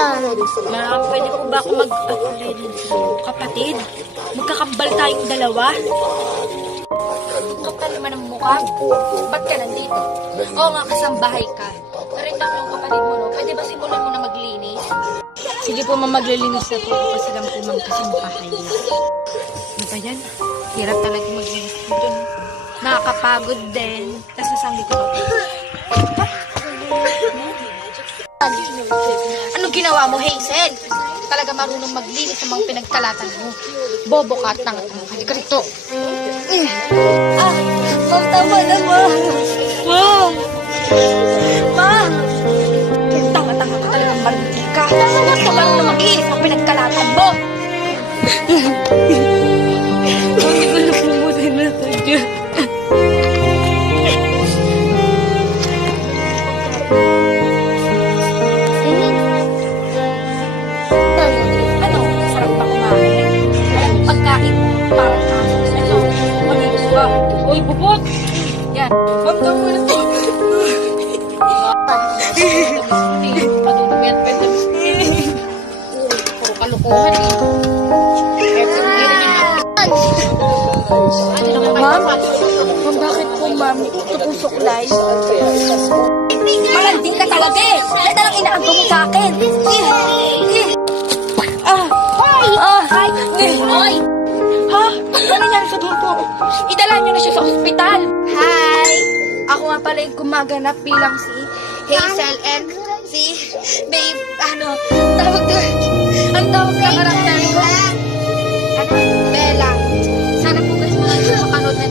Ma'am, pwede po ba ako kapatid? Magkakambal tayong dalawa. Kapal naman ang mukha. Ba't ka nandito? Oo nga, kasambahay ka. Narinda ko yung kapatid mo, no? Pwede ba simulan mo na maglinis? Sige po, ma'am, maglilinis na po kasi lang po, ma'am, kasambahay na. Ano ba yan? Hirap talaga maglinis dito, no? Nakakapagod din. Tapos nasangli ko. Anong ginawa mo, Hazel? Talaga marunong maglinis sa mga pinagkalatan mo. Bobo ka, tanga-tanga. Halika rito. Ma'am, tama na, ma'am. Ma'am! Ma'am! Tanga-tanga ka talagang marunong ka. Basta marunong maglinis sa pinagkalatan mo. Hindi ko na pumuti na sadya. Ano? Sarap ba kumain? Alam mo, pagkain parang asos. Ano? Malinis ba? Uy, bubot! Yan. Ma'am, tama na to. Matulog yan. Pwede. Puro kalukuhan eh. Ma'am, bakit po, ma'am? Ito po suklay. Malandi ka talaga eh! Yan na lang inaanggo mo sa akin! Hoy! Ha? Ano nangyari sa dugo? Idala niyo na siya sa ospital! Hi! Ako nga pala yung gumaganap bilang si Hazel and si Babe, tawag doon. Ang tawag na karakter ko. Bella. Sana po guys makapanood na